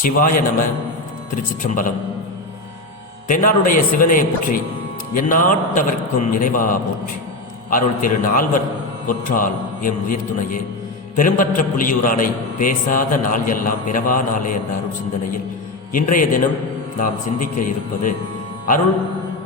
சிவாய நம திருச்சிற்றம்பலம். தென்னாடுடைய சிவனே போற்றி எந்நாட்டவர்க்கும் நிறைவா போற்றி. அருள் திரு நால்வர் பொற்றால் எம் உயிர் துணையே. பெரும்பற்ற புலியூரானை பேசாத நாள் எல்லாம் பிறவா நாளே என்ற அருள் சிந்தனையில் இன்றைய தினம் நாம் சிந்திக்க இருப்பது அருள்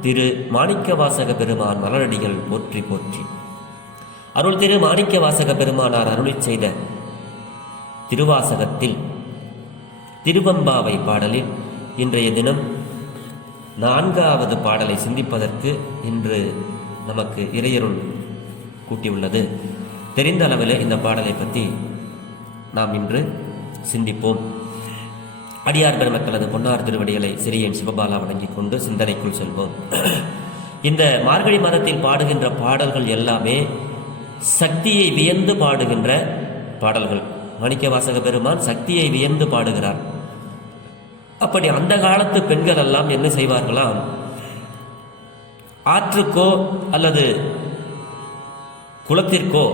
திரு மாணிக்கவாசக பெருமான் மலரடிகள் போற்றி போற்றி. அருள் திரு மாணிக்கவாசக பெருமானார் அருளிச் செய்த திருவாசகத்தில் திருவம்பாவை பாடலில் இன்றைய தினம் நான்காவது பாடலை சிந்திப்பதற்கு இன்று நமக்கு இறையருள் கூட்டியுள்ளது. தெரிந்த அளவில் இந்த பாடலை பற்றி நாம் இன்று சிந்திப்போம். அடியார் பெருமக்களது பொன்னார் திருவடிகளை சிறியன் சிவபாலா வணங்கிக் கொண்டு சிந்தனைக்குள் செல்வோம். இந்த மார்கழி மாதத்தில் பாடுகின்ற பாடல்கள் எல்லாமே சக்தியை வியந்து பாடுகின்ற பாடல்கள். மாணிக்க வாசக பெருமான் சக்தியை வியந்து பாடுகிறார். அப்படி அந்த காலத்து பெண்கள் எல்லாம் என்ன செய்வார்களாம்? ஆற்றுக்கோ அல்லது குளத்திற்கோ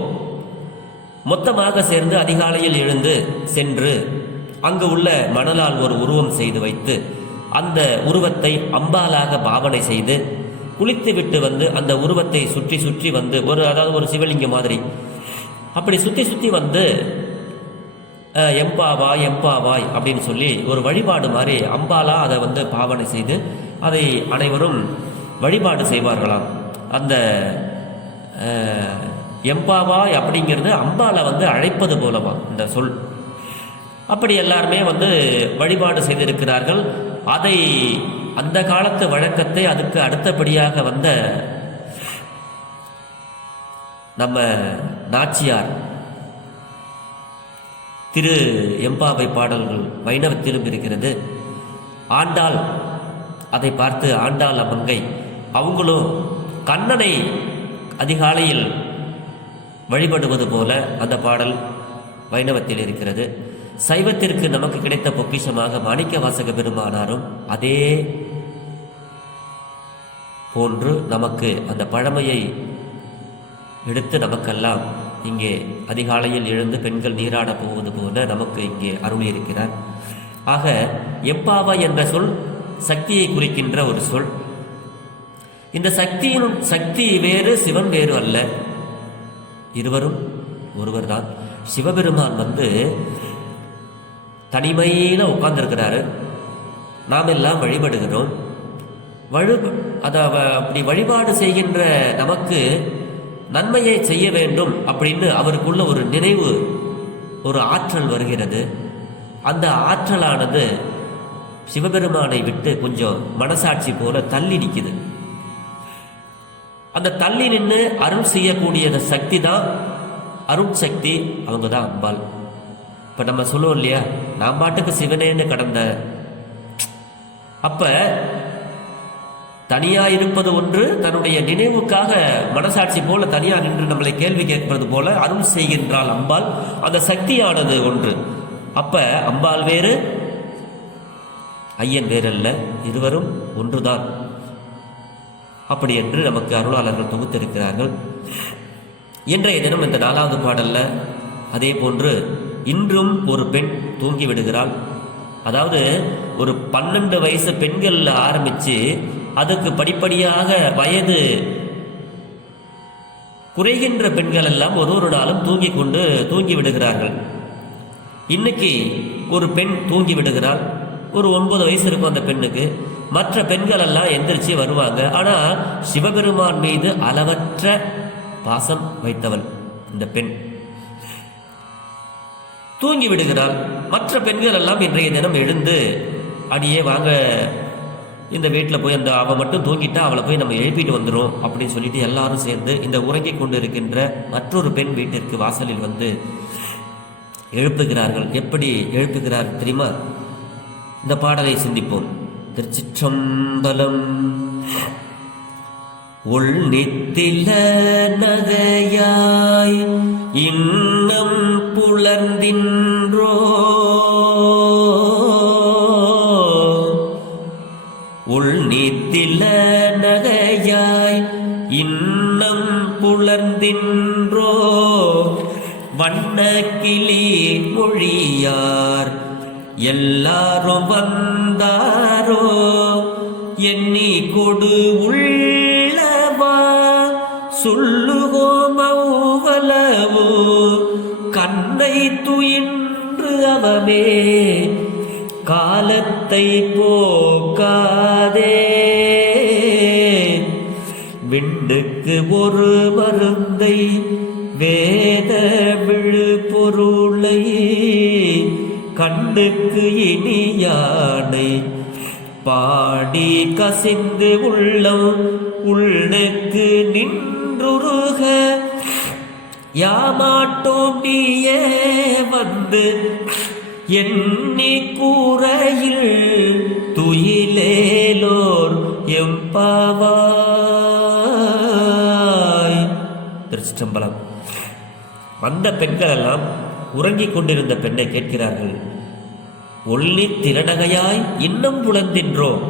மொத்தமாக சேர்ந்து அதிகாலையில் எழுந்து சென்று அங்கு உள்ள மணலால் ஒரு உருவம் செய்து வைத்து அந்த உருவத்தை அம்பாலாக பாவனை செய்து குளித்து விட்டு வந்து அந்த உருவத்தை சுற்றி சுற்றி வந்து ஒரு அதாவது ஒரு சிவலிங்கம் மாதிரி. அப்படி சுற்றி சுற்றி வந்து எம்பாவாய் எம்பாவாய் அப்படின்னு சொல்லி ஒரு வழிபாடு மாதிரி அம்பாலா அதை வந்து பாவனை செய்து அதை அனைவரும் வழிபாடு செய்வார்களாம். அந்த எம்பாவாய் அப்படிங்கிறது அம்பாலை வந்து அழைப்பது போலவா இந்த சொல். அப்படி எல்லாருமே வந்து வழிபாடு செய்திருக்கிறார்கள். அதை அந்த காலத்து வழக்கத்தை அதுக்கு அடுத்தபடியாக வந்த நம்ம நாச்சியார் திரு எம்பாவை பாடல்கள் வைணவத்திலும் இருக்கிறது. ஆண்டாள் அதை பார்த்து ஆண்டாள் அம்மங்கை அவங்களும் கண்ணனை அதிகாலையில் வழிபடுவது போல அந்த பாடல் வைணவத்தில் இருக்கிறது. சைவத்திற்கு நமக்கு கிடைத்த பொக்கிஷமாக மாணிக்க வாசக பெருமானாரும் அதே போன்று நமக்கு அந்த பழமையை எடுத்து நமக்கெல்லாம் இங்கே அதிகாலையில் எழுந்து பெண்கள் நீராடப் போவது போல நமக்கு இங்கே அருளியிருக்கிறார். ஆக எப்பாவா என்ற சொல்? சக்தியை குறிக்கின்ற ஒரு சொல். இந்த சக்தியின் சக்தி வேறு சிவன் வேறு அல்ல. இருவரும் ஒருவர்தான். சிவபெருமான் வந்து தனிமையில உட்கார்ந்திருக்கிறாரு. நாம் எல்லாம் வழிபடுகிறோம். வழி அதை அப்படி வழிபாடு செய்கின்ற நமக்கு நன்மையை செய்ய வேண்டும் அப்படின்னு அவருக்குள்ள ஒரு நினைவு ஒரு ஆற்றல் வருகிறது. அந்த ஆற்றலானது சிவபெருமானை விட்டு கொஞ்சம் மனசாட்சி போல தள்ளி நிற்குது அந்த தள்ளி நின்று அருள் செய்யக்கூடிய சக்தி தான் அருள் சக்தி அவங்க தான் அம்பாள். இப்போ நம்ம சொல்லுவோம் இல்லையா நான் பாட்டுக்கு சிவனேன்னு கடந்த அப்போ தனியா இருப்பது ஒன்று தன்னுடைய நினைவுக்காக மனசாட்சி போல தனியா நின்று நம்மளை கேள்வி கேட்பது போல அருள் செய்கின்றாள் அம்பாள். அந்த சக்தியானது ஒன்று. அப்ப அம்பாள் வேறு ஐயன் வேறல்ல இருவரும் ஒன்றுதான். அப்படி என்று நமக்கு அருளாளர்கள் தொகுத்திருக்கிறார்கள். இன்றைய தினம் இந்த நாலாவது பாடல்ல அதே போன்று இன்றும் ஒரு பெண் தூங்கி விடுகிறாள். அதாவது ஒரு பன்னெண்டு வயசு பெண்கள் ஆரம்பிச்சு அதுக்கு படிப்படியாக வயது குறைகின்ற பெண்கள் எல்லாம் ஒரு ஒரு நாளும் தூங்கி கொண்டு தூங்கி விடுகிறார்கள் இன்னைக்கு ஒரு பெண் தூங்கி விடுகிறாள் ஒரு ஒன்பது வயசு இருக்கும் அந்த பெண்ணுக்கு. மற்ற பெண்கள் எல்லாம் எந்திரிச்சு வருவாங்க. ஆனா சிவபெருமான் மீது அளவற்ற பாசம் வைத்தவள் இந்த பெண். தூங்கி விடுகிறாள் மற்ற பெண்கள் எல்லாம் இன்றைய தினம் எழுந்து அடியே வாங்க இந்த வீட்டில் போய் அந்த அவள் மட்டும் தூங்கிட்டா அவளை போய் நம்ம எழுப்பிட்டு வந்துடும் அப்படின்னு சொல்லிட்டு எல்லாரும் சேர்ந்து இந்த உறங்கிக் கொண்டு இருக்கின்ற மற்றொரு பெண் வீட்டிற்கு வாசலில் வந்து எழுப்புகிறார்கள். எப்படி எழுப்புகிறார் தெரியுமா? இந்த பாடலை சிந்திப்போம். திருச்சிற்றம்பலம் உள் நித்தில நகையாய் இன்னம் புலர்ந்தின்றோ உள் நீத்தில நகையாய் இன்னம் புலர்ந்தின்றோ? வண்ண கிளி மொழியார் எல்லாரும் வந்தாரோ? எண்ணி கொடு உள்ளவா? சொல்லுகோ மௌவலவோ? கண்ணை துயின்று அவமே காலத்தை போக்காதே. விண்ணுக்கு ஒரு மருந்தை வேத விழு பொருளை கண்ணுக்கு இனியானை பாடி கசிந்து உள்ளம் உள்ளுக்கு நின்றுருக. யாமாட்டோம் நீயே வந்து எண்ணி கூறையில் துயிலேலோர் எம்பாவாய் திருச்சிற்றம்பலம். வந்த பெண்கள் எல்லாம் உறங்கிக் கொண்டிருந்த பெண்ணை கேட்கிறார்கள். ஒல்லி திலநகையாய் இன்னும் புலந்தின்றோம்.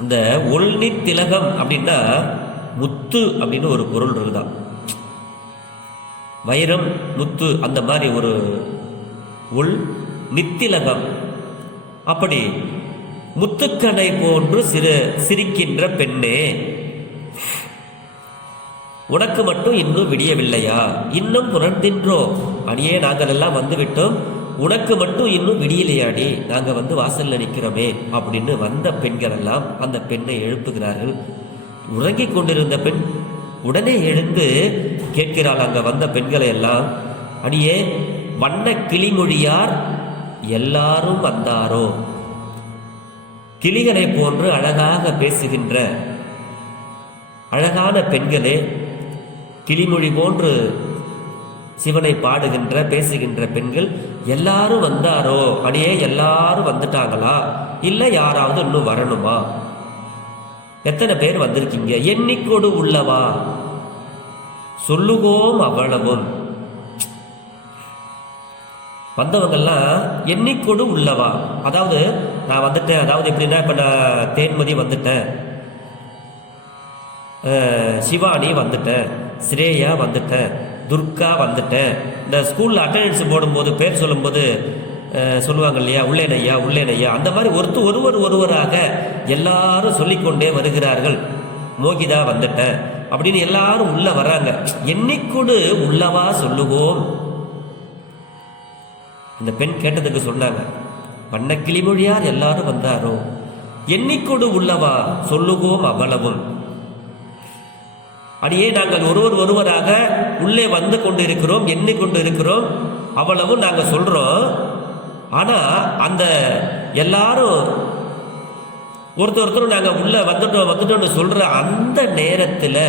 இந்த ஒல்லி திலகம் அப்படின்னா முத்து அப்படின்னு ஒரு பொருள் இருக்குதான். வைரம் முத்து அந்த மாதிரி ஒரு உள் நித்திலகம். அப்படி முத்துக்கடை போன்று சிறு சிரிக்கின்ற பெண்ணே. உனக்கு மட்டும் இன்னும் விடியவில்லையா? இன்னும் புரண்டின்றோ? அடியே நாங்கள் எல்லாம் வந்துவிட்டோம். உனக்கு மட்டும் இன்னும் விடியலையாடி? நாங்கள் வந்து வாசலில் நிற்கிறோமே அப்படின்னு வந்த பெண்கள் எல்லாம் அந்த பெண்ணை எழுப்புகிறார்கள். உறங்கிக் கொண்டிருந்த பெண் உடனே எழுந்து கேட்கிறாள் அங்கே வந்த பெண்களை எல்லாம். அடியே வண்ண கிளிமொழியார் எல்லாரும் வந்தாரோ? கிளிகளை போன்று அழகாக பேசுகின்ற அழகான பெண்களே கிளிமொழி போன்று சிவனை பாடுகின்ற பேசுகின்ற பெண்கள் எல்லாரும் வந்தாரோ? அடியே எல்லாரும் வந்துட்டாங்களா? இல்ல யாராவது இன்னும் வரணுமா? எத்தனை பேர் வந்திருக்கீங்க? எண்ணிக்கொடு உள்ளவா? சொல்லுவோம் அவ்வளவும். வந்தவங்கள்லாம் எண்ணிக்கொடு உள்ளவா? அதாவது நான் வந்துட்டேன். அதாவது எப்படின்னா இப்போ நான் தேன்மதி வந்துட்டேன். சிவானி வந்துட்டேன். ஸ்ரேயா வந்துட்டேன். துர்கா வந்துட்டேன். இந்த ஸ்கூலில் அட்டண்டன்ஸ் போடும்போது பேர் சொல்லும்போது சொல்லுவாங்க இல்லையா? உள்ளேனையா உள்ளேனையா? அந்த மாதிரி ஒருத்தர் ஒருவர் ஒருவராக எல்லாரும் சொல்லிக்கொண்டே வருகிறார்கள். மோகிதா வந்துட்டேன். அப்படின்னு எல்லாரும் உள்ள வராங்க எண்ணிக்கொடு உள்ளவா சொல்லுவோம். இந்த பெண் கேட்டதுக்கு சொன்னாங்க வண்ண கிளிமொழியார் எல்லாரும் வந்தாரோ? எண்ணிக்கொடு உள்ளவா? சொல்லுவோம் அவ்வளவும். அடியே நாங்கள் ஒருவர் ஒருவராக உள்ளே வந்து கொண்டு இருக்கிறோம் எண்ணிக்கொண்டு இருக்கிறோம் அவ்வளவும் நாங்கள் சொல்றோம். ஆனா அந்த எல்லாரும் ஒருத்தர் ஒருத்தரும் நாங்கள் உள்ள வந்துட்டோம் வந்துட்டோம்னு சொல்ற அந்த நேரத்தில்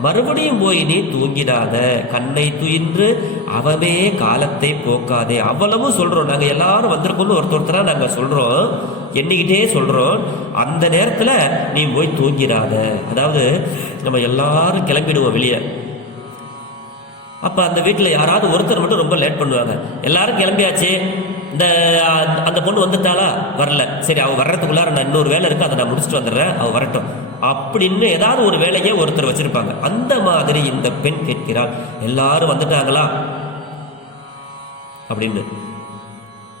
மறுபடியும் போய் நீ தூங்கிடாத. கண்ணை துயின்று அவமே காலத்தை போக்காதே. அவ்வளவும் சொல்றோம். நாங்க எல்லாரும் வந்திருக்கோம்னு ஒருத்தர் ஒருத்தரா நாங்க சொல்றோம். எண்ணிக்கிட்டே சொல்றோம். அந்த நேரத்துல நீ போய் தூங்கிடாத. அதாவது நம்ம எல்லாரும் கிளம்பிடுவோம் வெளியே. அப்ப அந்த வீட்டுல யாராவது ஒருத்தர் மட்டும் ரொம்ப லேட் பண்ணுவாங்க. எல்லாரும் கிளம்பியாச்சு. இந்த அந்த பொண்ணு வந்துட்டாளா? வரல. சரி அவ வர்றதுக்குள்ளார நான் இன்னொரு வேலை இருக்கு. அதை நான் முடிச்சுட்டு வந்துடுறேன். அவ வரட்டும். அப்படின்னு ஏதாவது ஒரு வேலையே ஒருத்தர் வச்சிருப்பாங்க. அந்த மாதிரி இந்த பெண் கேட்கிறாள். எல்லாரும் வந்துட்டாங்களா? அப்படின்னு.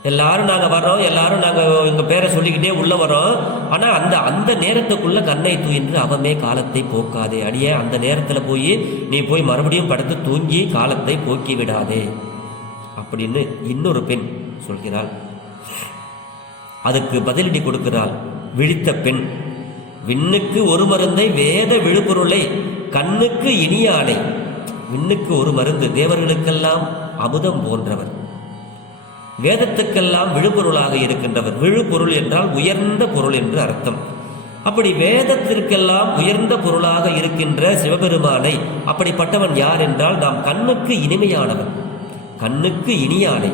எல்லாரும் நாங்கள் வர்றோம். எல்லாரும் நாங்கள் எங்கள் பேரை சொல்லிக்கிட்டே உள்ள வரோம் ஆனால் அந்த அந்த நேரத்துக்குள்ள கண்ணை தூயின்று அவமே காலத்தை போக்காதே. அடியே அந்த நேரத்தில் போய் நீ போய் மறுபடியும் படுத்து தூங்கி காலத்தை போக்கி விடாதே. அப்படின்னு இன்னொரு பெண் சொல்கிறாள். அதுக்கு பதிலடி கொடுக்கிறாள். விழித்த பெண். விண்ணுக்கு ஒரு மருந்தை வேத விழுப்பொருளை கண்ணுக்கு இனியானை விண்ணுக்கு ஒரு மருந்து தேவர்களுக்கெல்லாம் அமுதம் போன்றவர். வேதத்துக்கெல்லாம் விழுப்பொருளாக இருக்கின்றவர். விழுப்பொருள் என்றால் உயர்ந்த பொருள் என்று அர்த்தம். அப்படி வேதத்திற்கெல்லாம் உயர்ந்த பொருளாக இருக்கின்ற சிவபெருமானை அப்படிப்பட்டவன் யார் என்றால் நாம் கண்ணுக்கு இனிமையானவன். கண்ணுக்கு இனியானை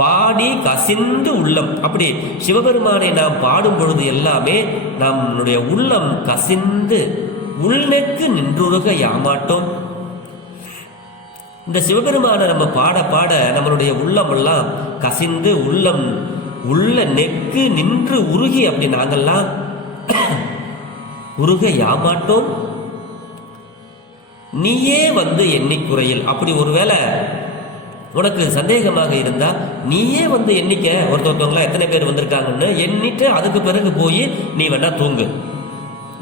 பாடி கசிந்து உள்ளம். அப்படி சிவபெருமானை நாம் பாடும் பொழுது எல்லாமே நம்முடைய உள்ளம் கசிந்து உள்நெக்கு நின்றுருக ஏமாட்டோம் இந்த சிவபெருமானை நம்ம பாட பாட நம்மளுடைய உள்ளமெல்லாம் கசிந்து உள்ளம் உள்ள நெக்கு நின்று உருகி அப்படி நாங்கெல்லாம் உருக யாமாட்டோம். நீயே வந்து எண்ணிக்குறையில் அப்படி ஒருவேளை உனக்கு சந்தேகமாக இருந்தால் நீயே வந்து எண்ணிக்க. ஒருத்தவங்களாம் எத்தனை பேர் வந்திருக்காங்கன்னு எண்ணிட்டு அதுக்கு பிறகு போய் நீ வேணா தூங்கு.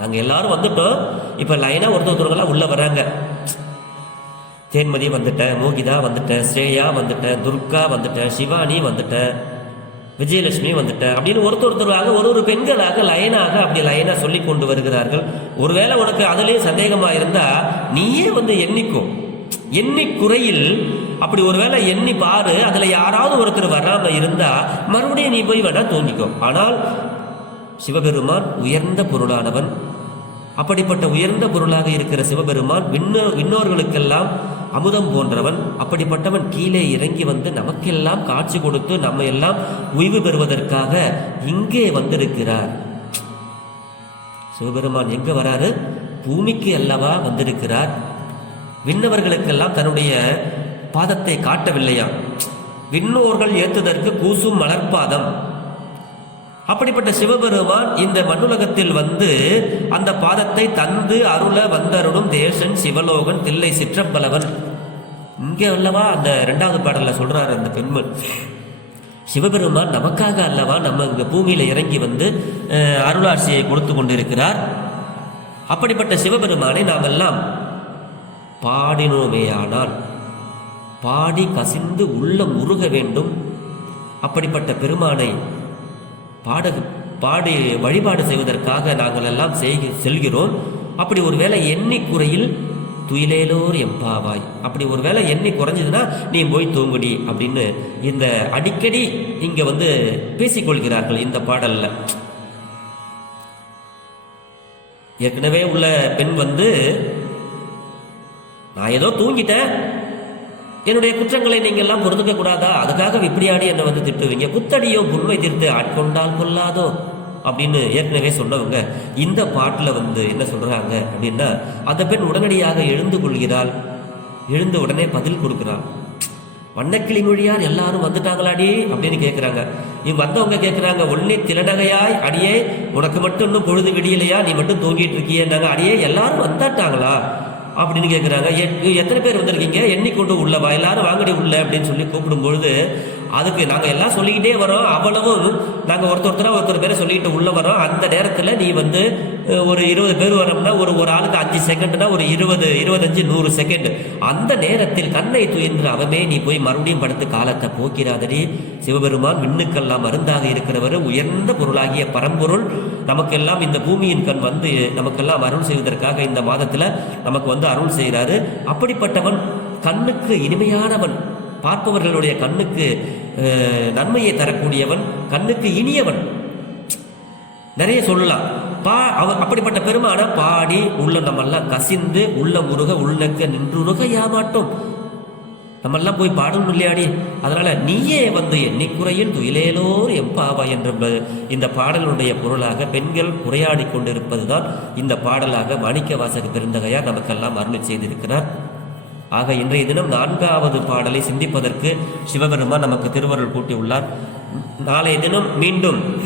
நாங்கள் எல்லாரும் வந்துட்டோம். இப்போ லைனாக ஒருத்தவங்களாம் உள்ளே வராங்க தேன்மதி வந்துட்டேன் மோகிதா வந்துட்டேன் ஸ்ரேயா வந்துட்டேன் துர்கா வந்துட்டேன் சிவானி வந்துட்டேன் விஜயலட்சுமி வந்துட்டேன் அப்படின்னு ஒருத்தர் ஒருத்தராக ஒரு ஒரு பெண்களாக லைனாக அப்படி லைனாக சொல்லி கொண்டு வருகிறார்கள். ஒருவேளை உனக்கு அதுலேயும் சந்தேகமாக இருந்தால் நீயே வந்து எண்ணிக்கும் எண்ணி குறையில் அப்படி ஒருவேளை எண்ணி பாரு அதுல யாராவது ஒருத்தர் வராம இருந்தா மறுபடியும் நீ போய் வேணா தூங்கிக்கோ. ஆனால் சிவபெருமான் உயர்ந்த பொருளானவன். அப்படிப்பட்ட உயர்ந்த பொருளாக இருக்கிற சிவபெருமான் விண்ணோ விண்ணோர்களுக்கெல்லாம் அமுதம் போன்றவன். அப்படிப்பட்டவன் கீழே இறங்கி வந்து நமக்கெல்லாம் காட்சி கொடுத்து நம்ம எல்லாம் உய்வு பெறுவதற்காக இங்கே வந்திருக்கிறார். சிவபெருமான் எங்க வராரு? பூமிக்கு அல்லவா வந்திருக்கிறார். விண்ணவர்களுக்கெல்லாம் தன்னுடைய பாதத்தை காட்டவில்லையா? விண்ணோர்கள் ஏத்துதற்கு கூசும் மலர்பாதம். அப்படிப்பட்ட சிவபெருமான் இந்த மண்ணுலகத்தில் வந்து அந்த பாதத்தை தந்து அருள வந்தருடும் தேசன் சிவலோகன் தில்லை சிற்றம்பலவன். இங்கே அல்லவா அந்த ரெண்டாவது பாடலில் சொல்றாரு அந்த பெண்மண். சிவபெருமான் நமக்காக அல்லவா நம்ம இங்க பூமியில இறங்கி வந்து அருளாட்சியை கொடுத்து கொண்டிருக்கிறார். அப்படிப்பட்ட சிவபெருமானை நாம் எல்லாம் பாடினோமேயானால் பாடி கசிந்து உள்ளம் உருக வேண்டும். அப்படிப்பட்ட பெருமானை பாட பாடி வழிபாடு செய்வதற்காக நாங்கள் எல்லாம் செல்கிறோம். அப்படி ஒருவேளை எண்ணி குறையில் துயிலேலோர் எம்பாவாய் அப்படி ஒருவேளை எண்ணி குறைஞ்சதுன்னா நீ போய் தூங்குடி அப்படின்னு இந்த அடிக்கடி இங்க வந்து பேசிக்கொள்கிறார்கள் இந்த பாடல்ல. ஏற்கனவே உள்ள பெண் வந்து நான் ஏதோ தூங்கிட்டேன். என்னுடைய குற்றங்களை நீங்க எல்லாம் பொறுத்துக்க கூடாதா? அதுக்காக இப்படியாடி என்னை வந்து திட்டுவீங்க. புத்தடியோ புண்மை தீர்த்து ஆட்கொண்டால் கொள்ளாதோ அப்படின்னு ஏற்கனவே சொன்னவங்க இந்த பாட்டுல வந்து என்ன சொல்றாங்க அப்படின்னா அந்த பெண் உடனடியாக எழுந்து கொள்கிறாள். எழுந்த உடனே பதில் கொடுக்கிறாள். வண்ணக்கிளி மொழியார் எல்லாரும் வந்துட்டாங்களாடி அப்படின்னு கேட்குறாங்க இவ் வந்தவங்க கேட்குறாங்க ஒன்னே திலடகையாய் அடியே உனக்கு மட்டும் இன்னும் பொழுது விடியலையா? நீ மட்டும் தூங்கிட்டு இருக்கியேன்னாங்க. அடியே எல்லாரும் வந்தாட்டாங்களா? அப்படின்னு கேட்குறாங்க எத்தனை பேர் வந்திருக்கீங்க? எண்ணிக்கொண்டு உள்ளவா எல்லாரும் வாங்கடி உள்ள அப்படின்னு சொல்லி கூப்பிடும்பொழுது அதுக்கு நாங்கள் எல்லாம் சொல்லிக்கிட்டே வரோம். அவ்வளவும் நாங்கள் ஒருத்தர் ஒருத்தரா ஒருத்தர் பேரை சொல்லிக்கிட்டு உள்ள வரோம். அந்த நேரத்தில் நீ வந்து ஒரு இருபது பேர் வரோம்னா ஒரு ஒரு ஆளுக்கு அஞ்சு செகண்ட்னா ஒரு இருபது இருபத்தஞ்சு நூறு செகண்ட் அந்த நேரத்தில் கண்ணை துயின்று அவமே நீ போய் மறுபடியும் படுத்து காலத்தை போக்கிறாதடி சிவபெருமான் விண்ணுக்கெல்லாம் மருந்தாக இருக்கிறவர் உயர்ந்த பொருளாகிய பரம்பொருள். நமக்கெல்லாம் இந்த பூமியின் கண் வந்து நமக்கெல்லாம் அருள் செய்வதற்காக இந்த மாதத்தில் நமக்கு வந்து அருள் செய்கிறாரு அப்படிப்பட்டவன் கண்ணுக்கு இனிமையானவன். பார்ப்பவர்களுடைய கண்ணுக்கு நன்மையை தரக்கூடியவன் கண்ணுக்கு இனியவன். நிறைய சொல்லலாம். பா அவர் அப்படிப்பட்ட பெருமான பாடி உள்ள நம்மெல்லாம் கசிந்து உள்ள முருக உள்ளக்க நின்றுருக ஏமாட்டோம். நம்மெல்லாம் போய் பாடணும் இல்லையாடி? அதனால நீயே வந்து எண்ணிக்குறையில் துயிலேலோர் எம்பாவா என்ற ப- இந்த பாடலுடைய பொருளாக பெண்கள் உரையாடி கொண்டிருப்பதுதான் இந்த பாடலாக மாணிக்க வாசக பெருந்தகையார் நமக்கெல்லாம் அருள் செய்திருக்கிறார். ஆக இன்றைய தினம் நான்காவது பாடலை சிந்திப்பதற்கு சிவபெருமான் நமக்கு திருவருள் கூட்டியுள்ளார் நாளைய தினம் மீண்டும்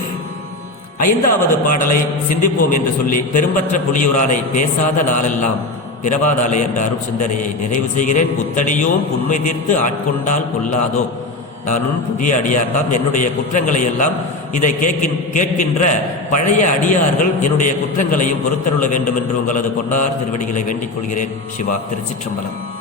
ஐந்தாவது பாடலை சிந்திப்போம் என்று சொல்லி பெரும்பற்ற புலியூரானை பேசாத நாளெல்லாம் பிறவா என்ற அருள் சிந்தனையை நிறைவு செய்கிறேன். புத்தடியோம் உண்மை தீர்த்து ஆட்கொண்டால் கொள்ளாதோ. நானும் புதிய அடியார்தான் என்னுடைய குற்றங்களை எல்லாம் இதை கேட்கின் கேட்கின்ற பழைய அடியார்கள் என்னுடைய குற்றங்களையும் பொறுத்தருள வேண்டும் என்று உங்களது பொன்னார் திருவடிகளை வேண்டிக் கொள்கிறேன். சிவா திருச்சிற்றம்பலம்.